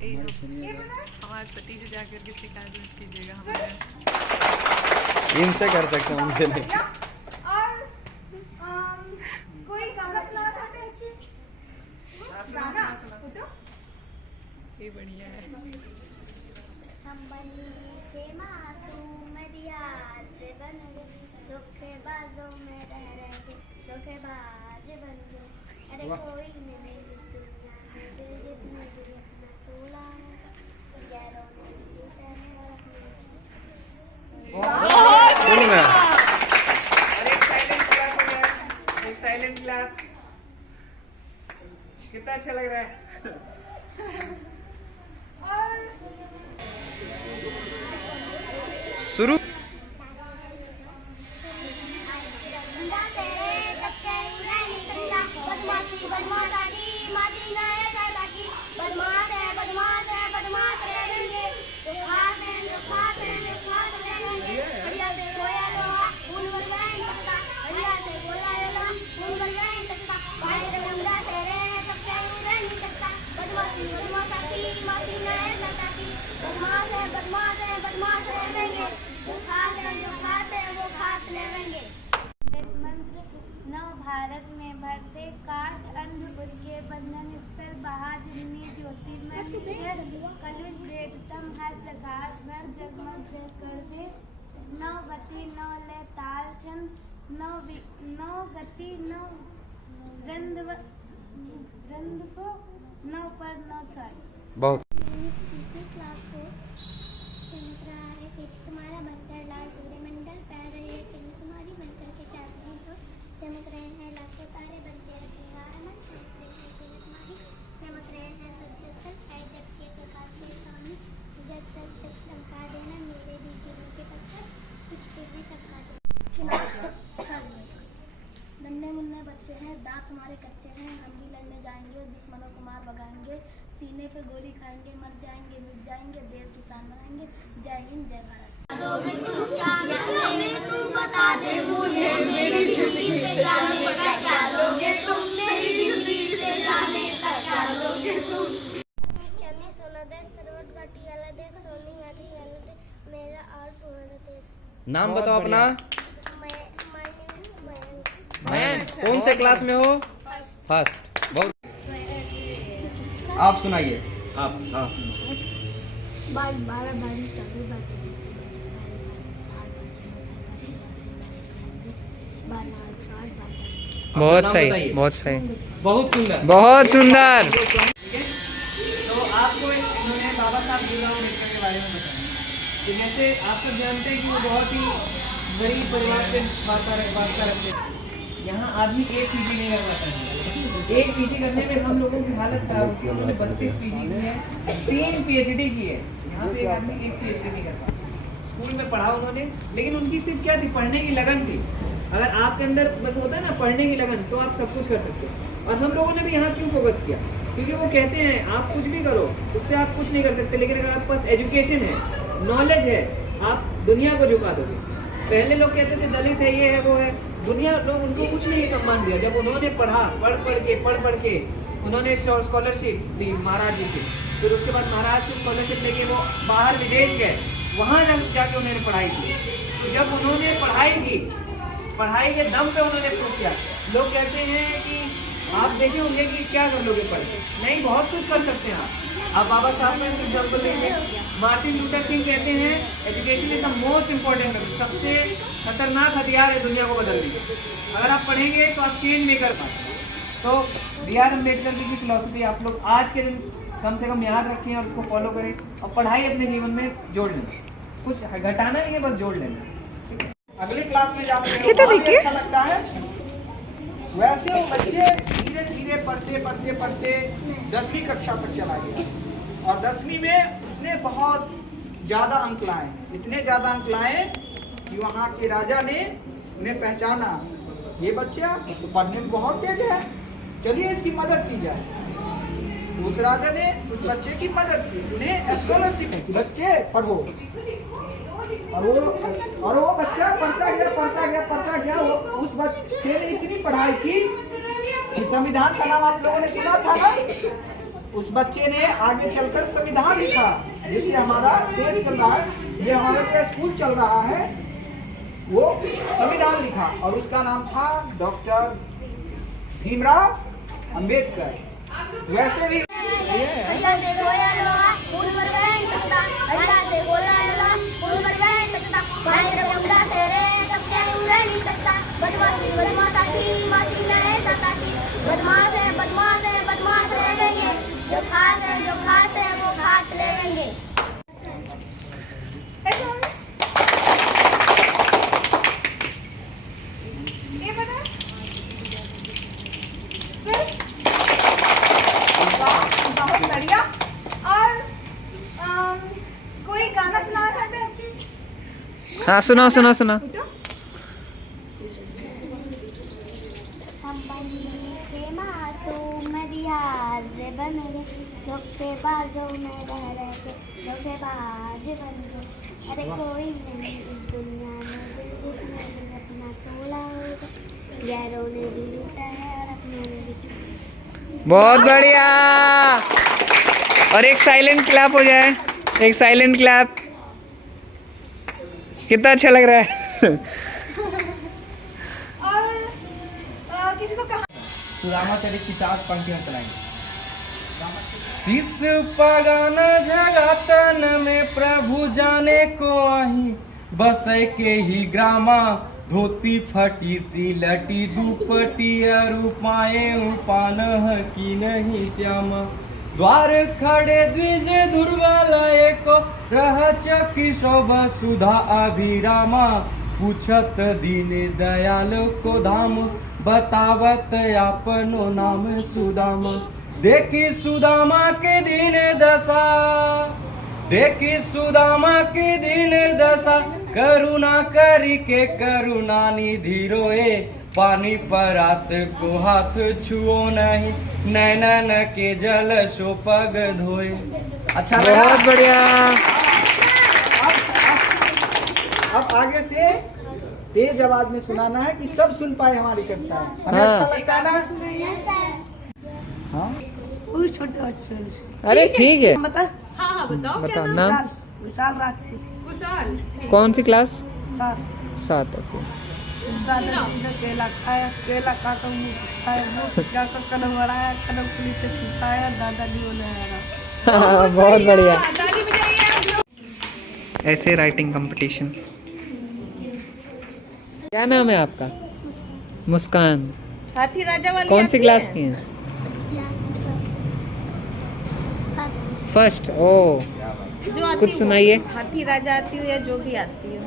हमारे पति से जाकर के शिकायत दर्ज कीजिएगा हमारे। इनसे कर सकते हैं, उनसे नहीं। और कोई गाना सुनाना चाहते हैं? गाना तो ये बढ़िया है। हम बनी के मासूम रियाज बन गए, धोखेबाजों में रह के धोखेबाज बन गए। अरे कोई नहीं इस दुनिया में दिल जितने दिल अपना तोड़ा है, गैरों ने सुनना एक साइलेंट क्लैप। कितना अच्छा लग रहा है। शुरू। भारत में भरते काट अंध के बंधन स्तर बहादुर ज्योतिर्मय कलुष वेदतम हर सगास भर जगमग कर दे। नौ गति नौ ले ताल छंद नौ गति नौ रंध को नौ पर नौ साल। बहुत क्लास को तुम्हारा बनकर लाल सूर्यमंडल पहन रहे हैं, तुम्हारी बनकर के चांदनी को चमक रहे हैं लाखों तारे बनते हैं सिंगार मन चमक रहे हैं सज्जन है जग के प्रकाश के स्वामी जग सब जग चमका देना मेरे भी जीवन के पत्थर कुछ किरणें चमका देना। नन्हे मुन्ने बच्चे हैं दांत हमारे कच्चे हैं, हम भी लड़ने जाएंगे दुश्मनों को मार भगाएंगे, सीने पे गोली खाएंगे मर जाएंगे मिट जाएंगे देश किसान बनाएंगे। जय हिंद जय भारत। तू बता दे मुझे मेरी जिंदगी से जाने का क्या लोगे तुम, मेरी जिंदगी से जाने का क्या लोगे तुम। चन्नी सोना देश करवट घाटी वाला देश सोनी घाटी वाला देश मेरा और पूर्ण देश। नाम बताओ अपना। My name is Mayank. Mayank कौन से क्लास में हो? फर्स्ट। बहुत। आप सुनाइए। आप। हाँ। बाल 12 बारी चौबीस बहुत सही, बहुत सही, बहुत सुंदर, बहुत सुंदर। तो आपको इन्होंने बाबा साहब भीमराव अम्बेडकर के बारे में बताया कि जैसे आप सब जानते हैं कि वो बहुत ही गरीब परिवार से वार्ता रखते थे। यहाँ आदमी एक पीजी नहीं कर पाता है। एक पीजी करने में हम लोगों की हालत खराब होती है। उन्होंने 32 पीजी की है, 3 PhD की है। यहाँ पे एक आदमी एक PhD नहीं कर पाता। स्कूल में पढ़ा उन्होंने, लेकिन उनकी सिर्फ क्या थी, पढ़ने की लगन थी। अगर आपके अंदर बस होता है ना पढ़ने की लगन, तो आप सब कुछ कर सकते हो। और हम लोगों ने भी यहाँ क्यों फोकस किया, क्योंकि वो कहते हैं आप कुछ भी करो उससे आप कुछ नहीं कर सकते, लेकिन अगर आपके पास एजुकेशन है, नॉलेज है, आप दुनिया को झुका दोगे। पहले लोग कहते थे दलित है, ये है, वो है, दुनिया लोग उनको कुछ नहीं सम्मान दिया। जब उन्होंने पढ़ा, पढ़ पढ़ के उन्होंने स्कॉलरशिप ली महाराज जी से, फिर उसके बाद महाराज से स्कॉलरशिप लेके वो बाहर विदेश गए, वहाँ जाके उन्होंने पढ़ाई की। तो जब उन्होंने पढ़ाई की, पढ़ाई के दम पे उन्होंने प्रूव किया। लोग कहते हैं कि आप देखे होंगे कि क्या कर लोगे पढ़ के, नहीं, बहुत कुछ कर सकते हैं आप बाबा साहब का एग्जाम्पल लेंगे। मार्टिन लूथर किंग कहते हैं education is the most important, सबसे खतरनाक हथियार है दुनिया को बदलने के। अगर आप पढ़ेंगे तो आप चेंज नहीं कर पाते। तो BR अम्बेडकर जी की फिलॉसफी आप लोग आज के दिन कम से कम याद रखें और उसको फॉलो करें, और पढ़ाई अपने जीवन में जोड़ लें। कुछ घटाना नहीं है, बस जोड़ लेना। अगले क्लास में जाते हैं, अच्छा लगता है। वैसे वो बच्चे धीरे धीरे पढ़ते 10वीं कक्षा तक चला गया, और 10वीं में उसने बहुत ज़्यादा अंक लाए, इतने ज़्यादा अंक लाए कि वहाँ के राजा ने उन्हें पहचाना, ये बच्चा तो पढ़ने में बहुत तेज है, चलिए इसकी मदद की जाए। उस राजा ने उस बच्चे की मदद की, उन्हें स्कॉलरशिप की, बच्चे पढ़ो। और वो बच्चा पढ़ता गया। वो उस बच्चे ने इतनी पढ़ाई की कि संविधान का नाम आप लोगों ने सुना था ना, उस बच्चे ने आगे चलकर संविधान लिखा, जिससे हमारा देश चल रहा है। ये हमारा जो स्कूल चल रहा है वो संविधान लिखा, और उसका नाम था डॉक्टर भीमराव अंबेडकर। वैसे भी अल्लाह से रोया लोहा फूल पर बह नहीं सकता, अल्लाह से बोला लोहा फूल पर बह नहीं सकता, भाई रबुंदा से रे तब क्या रह नहीं सकता, बदमाशी बदमाशी मासी नहीं सतासी, बदमाश है बदमाश रहेंगे, जो खास है वो खास लेंगे। ये बता बहुत बढ़िया। और कोई गाना सुनाना चाहते हैं अच्छी? हाँ सुनाओ सुनाओ सुनाओ। हम थे मासूम रियाज बन गए, धोखेबाजों में रह रहे थे धोखेबाज बन गए। अरे कोई नहीं इस दुनिया में दिल जिसने दिल अपना तोड़ा होगा, गैरों ने भी लूटा है और अपनों ने भी छुड़ा। बहुत बढ़िया। और एक साइलेंट क्लैप हो जाए, एक साइलेंट क्लैप। कितना अच्छा लग रहा है। और किसी को कहा सुदामा चरित की 4 पंक्तियां चलाएंगे। शीस पगान जगतन में प्रभु जाने को आही, बसे के ही ग्रामा धोती फटी सी लटी दुपटी रूपाए उपान की नहीं श्यामा, द्वार खड़े द्विज दुर्बलय को रह चकी शोभा सुधा अभिरामा, पूछत दीन दयाल को धाम बतावत अपनो नाम सुदामा। देखी सुदामा के दीन दशा, देखी सुदामा की दीन दशा, करुणा करी के करुणा निधि रोए, पानी पर आत को हाथ छुओ नहीं, नैनन के जल सो पग धोए। अच्छा लगा? बहुत बढ़िया। अब आगे से तेज आवाज में सुनाना है कि सब सुन पाए हमारी कविता। हमें हाँ। अच्छा लगता है ना? हाँ छोटे बच्चे अरे ठीक है। बता। हाँ बताओ क्या बताओ नाम? नाम। विशाल राठी कुशाल। ठीक। कौन सी क्लास? 7 ओके। दादा केला खाया, केला काटा मुंह खाया, मुंह जाकर कदम बढ़ाया, कदम पुलिस से छुपाया, दादाजी बोले बहुत बढ़िया। ताली बजाइए आप लोग। ऐसे राइटिंग कंपटीशन। क्या नाम है आपका? मुस्कान। हाथी राजा वाली कौन सी आती क्लास है? की हैं? फर्स्ट। ओ जो आती कुछ हो। सुनाइए। हाथी राजा आती हो या जो भी आती हो।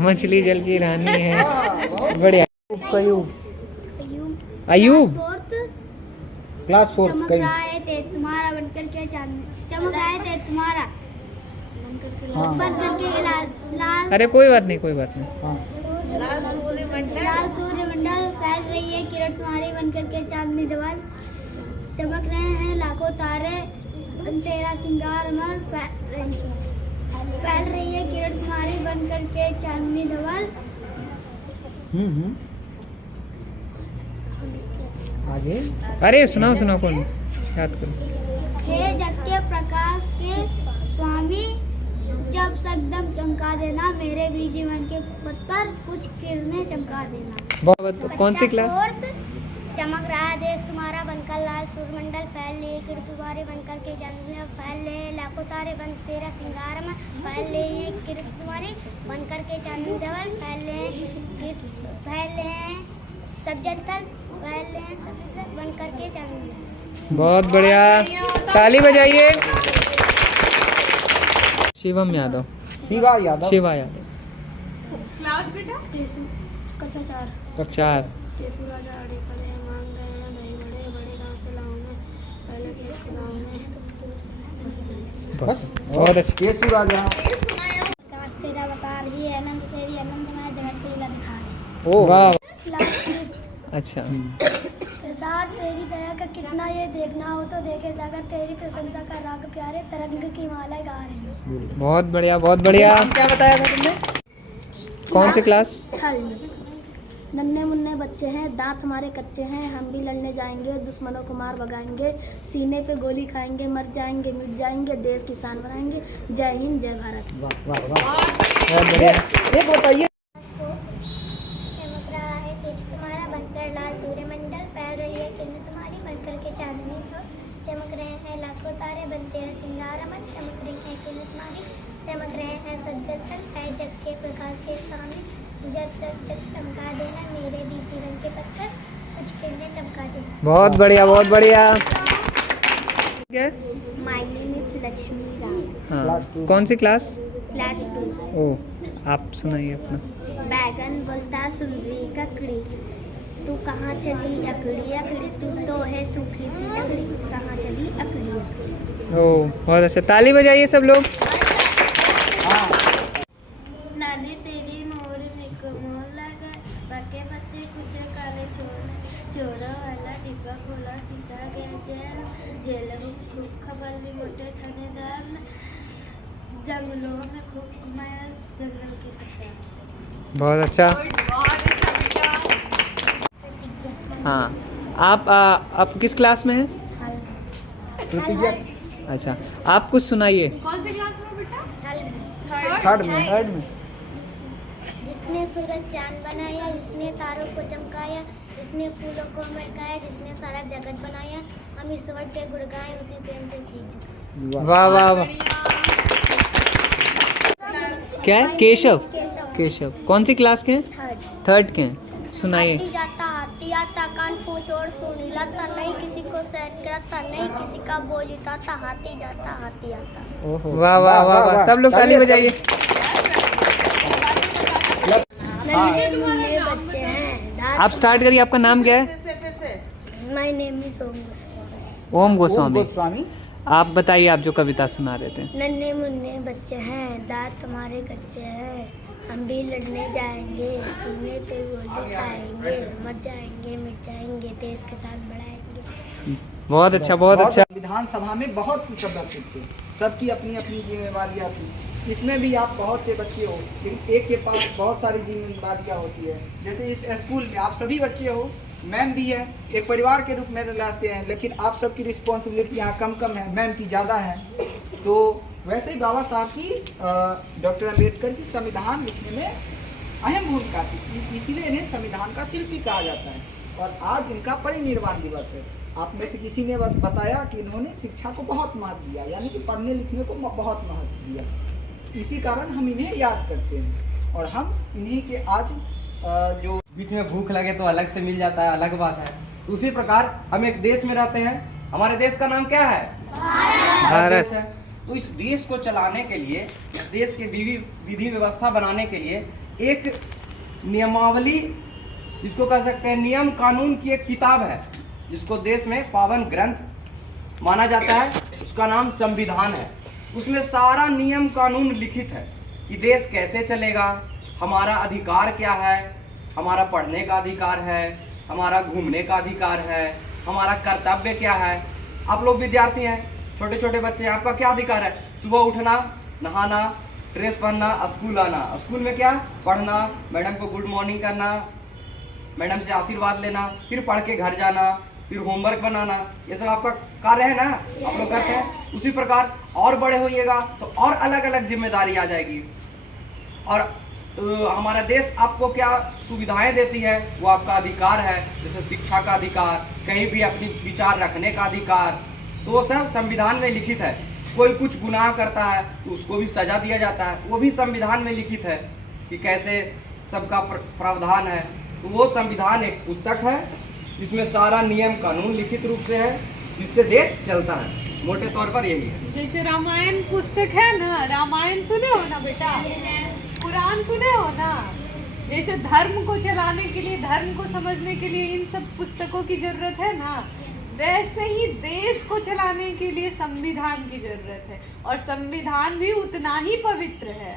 मछली जल की रानी है। बढ़िया। अयूब। क्लास 4 चमक रहा है तेज तुम्हारा बनकर के चांद, चमक रहा है तेज तुम्हारा हाँ। बनकर के लाल अरे कोई बात नहीं कोई बात नहीं। हाँ। लाल सूर्यमंडल। लाल सूर्यमंडल फैल रही है किरण तुम्हारी बनकर के चांदनी दीवार, चमक रहे हैं लाखों तारे तेरा सिंगार अमर फैल रही है किरण तुम्हारी बनकर के चांदनी दीवार। आगे अरे सुनाओ सुनाओ कौन याद करो। हे जग के प्रकाश के स्वामी, जब सकदम चमका देना मेरे भी जीवन के पथ पर कुछ किरणें चमका देना। बहुत कौन सी क्लास? चमक रहा है देश तुम्हारा बनकर लाल सूर्यमंडल फैल लिए किरण तुम्हारी बनकर के चांदनी फैल ले लाखों तारे बन तेरा सिंगार में फैल ले किरण तुम्हारी बनकर के चांदनी धवल फैल ले सब जल तल फैल ले सब जल बनकर के चांदनी। बहुत बढ़िया। ताली बजाइए। शिवम यादव। शिवा यादव। शिवा यादव। क्लास बेटा। कक्षा 4 कक्षा 4। केसु राजा अड़े खड़े हैं मांग रहे हैं दही बड़े बड़े गांव से लाऊं मैं पहले के गांव में बस बहुत अच्छा। केसु राजा। तेरा बता रही है अनंत तेरी अनंतमय जगत की लीला दिखा रही। ओ वाह। क्लास अच्छा। प्रसाद तेरी दया का कितना ये देखना हो तो देखे सागर तेरी प्रशंसा का राग प्यारे तरंग की माला गा रही है। बहुत बढ़िया बहुत बढ़िया। क्या बताया था तुमने? कौन सी क्लास? नन्हे मुन्ने बच्चे हैं, दांत हमारे कच्चे हैं, हम भी लड़ने जाएंगे, दुश्मनों को मार भगाएंगे, सीने पे गोली खाएंगे, मर जाएंगे मिट जाएंगे, देश की शान बनाएंगे। जय हिंद, जय भारत। वाह वाह वाह, बहुत बढ़िया। ये बताइए, चमक रहा है तेज तुम्हारा बनकर लाल सूर्यमंडल, फैल रही है किरण तुम्हारी बनकर के चांदनी हो। चमक रहे हैं लाखों तारे बन तेरा सिंगार मन, चमक रही है किरण तुम्हारी, चमक रहे हैं सज्जन तन है जग के प्रकाश के सामने। जब जब जग चमका देना मेरे भी जीवन के पत्थर, कुछ किरणें चमका देना। बहुत बढ़िया, बहुत बढ़िया। My name is Lakshmi Ram, हाँ, कौन सी क्लास? क्लास 2। ओ, आप सुनाइए अपना। बैगन बोलता सुनरी ककड़ी, तू कहाँ चली अकड़ी अकड़ी, तू तो है सूखी सी लकड़ी, कहाँ चली अकड़ी अकड़ी। ओ, बहुत अच्छा, ताली बजाइए सब लोग। नानी तेरी मोर निको मोर लगा, बाके बच्चे कुछ काले चोरा वाला डिब्बा खोला सीधा गया जेल खूब खबर ली मोटे थानेदार ने, जंगलों में खूब घुमाया जंगल की सरकार। बहुत अच्छा। हाँ, आप किस क्लास में हैं? अच्छा, आप कुछ सुनाइए। कौन सी क्लास में बेटा? थर्ड में। जिसने सूरज चांद बनाया, जिसने तारों को चमकाया, जिसने फूलों को महकाया, जिसने सारा जगत बनाया, हम ईश्वर के गुण गाएं, उसी प्रेम पे सीख झुकाएं। वाह वाह वाह। क्या है? केशव। केशव कौन सी क्लास के हैं? थर्ड के हैं। सुनाइए। हाथी आता कान पूछ और सुनी लाता, नहीं किसी को सैर कराता, नहीं किसी का बोझ उठाता, हाथी जाता हाथी आता। वाह वाह वाह वाह, सब लोग ताली बजाइए। नन्हे मुन्ने बच्चे हैं, आप स्टार्ट करिए, आपका नाम क्या है? माय नेम इज ओम गोस्वामी। ओम गोस्वामी। गोस्वामी। आप बताइए, आप जो कविता सुना रहे थे। नन्हे मुन्ने बच्चे हैं, दांत तुम्हारे कच्चे हैं, हम भी लड़ने जाएंगे, सीने पे गोली खाएंगे, मर जाएंगे मिट जाएंगे, देश के साथ बढ़ाएंगे। बहुत अच्छा, बहुत अच्छा। विधानसभा में बहुत से सदस्य थे, सबकी अपनी अपनी जिम्मेवारियाँ थी। इसमें भी आप बहुत से बच्चे हो, एक के पास बहुत सारी जिम्मेदारियाँ होती है। जैसे इस स्कूल में आप सभी बच्चे हो, मैम भी है, एक परिवार के रूप में रहते हैं, लेकिन आप सबकी रिस्पॉन्सिबिलिटी यहाँ कम कम है, मैम की ज़्यादा है। तो वैसे ही बाबा साहब की डॉक्टर अम्बेडकर की संविधान लिखने में अहम भूमिका थी, इसीलिए इन्हें संविधान का शिल्पी कहा जाता है। और आज इनका परिनिर्वाण दिवस है। आप में से किसी ने बताया कि इन्होंने शिक्षा को बहुत महत्व दिया, यानी कि पढ़ने लिखने को बहुत महत्व दिया। इसी कारण हम इन्हें याद करते हैं और हम इन्हीं के आज जो बीच में भूख लगे तो अलग से मिल जाता है, अलग बात है। उसी प्रकार हम एक देश में रहते हैं, हमारे देश का नाम क्या है? भारत है। तो इस देश को चलाने के लिए, इस देश के विधि व्यवस्था बनाने के लिए एक नियमावली, जिसको कह सकते हैं नियम कानून की एक किताब है, जिसको देश में पावन ग्रंथ माना जाता है, उसका नाम संविधान है। उसमें सारा नियम कानून लिखित है कि देश कैसे चलेगा, हमारा अधिकार क्या है, हमारा पढ़ने का अधिकार है, हमारा घूमने का अधिकार है, हमारा कर्तव्य क्या है। आप लोग विद्यार्थी हैं, छोटे छोटे बच्चे हैं, आपका क्या अधिकार है? सुबह उठना, नहाना, ड्रेस पहनना, स्कूल आना, स्कूल में क्या पढ़ना, मैडम को गुड मॉर्निंग करना, मैडम से आशीर्वाद लेना, फिर पढ़ के घर जाना, फिर होमवर्क बनाना, ये सब आपका कार्य है ना, आप लोग करते हैं। उसी प्रकार और बड़े होइएगा तो और अलग अलग जिम्मेदारी आ जाएगी। और हमारा देश आपको क्या सुविधाएं देती है, वो आपका अधिकार है, जैसे शिक्षा का अधिकार, कहीं भी अपनी विचार रखने का अधिकार, तो वो सब संविधान में लिखित है। कोई कुछ गुनाह करता है तो उसको भी सजा दिया जाता है, वो भी संविधान में लिखित है कि कैसे सबका प्रावधान है। तो वो संविधान एक पुस्तक है, जिसमें सारा नियम कानून लिखित रूप से है, जिससे देश चलता है। मोटे तौर पर यही है। जैसे रामायण पुस्तक है ना, रामायण सुने हो ना बेटा, कुरान सुने हो ना। जैसे धर्म को चलाने के लिए, धर्म को समझने के लिए इन सब पुस्तकों की जरूरत है ना, वैसे ही देश को चलाने के लिए संविधान की जरूरत है। और संविधान भी उतना ही पवित्र है।